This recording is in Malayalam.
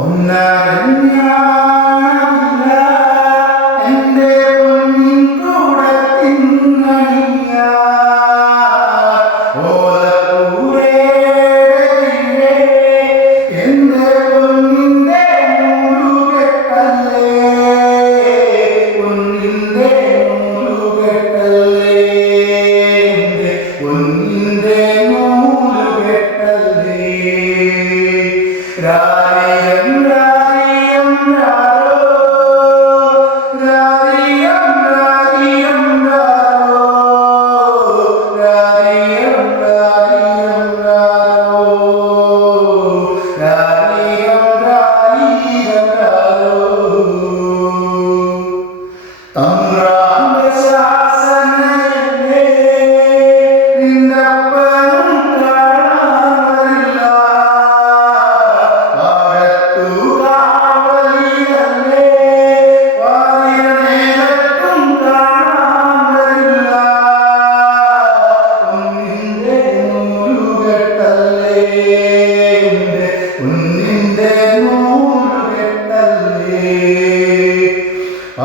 ومنا إنا ഉന്നിന്റെ നൂറുകെട്ടല്ലേ ആ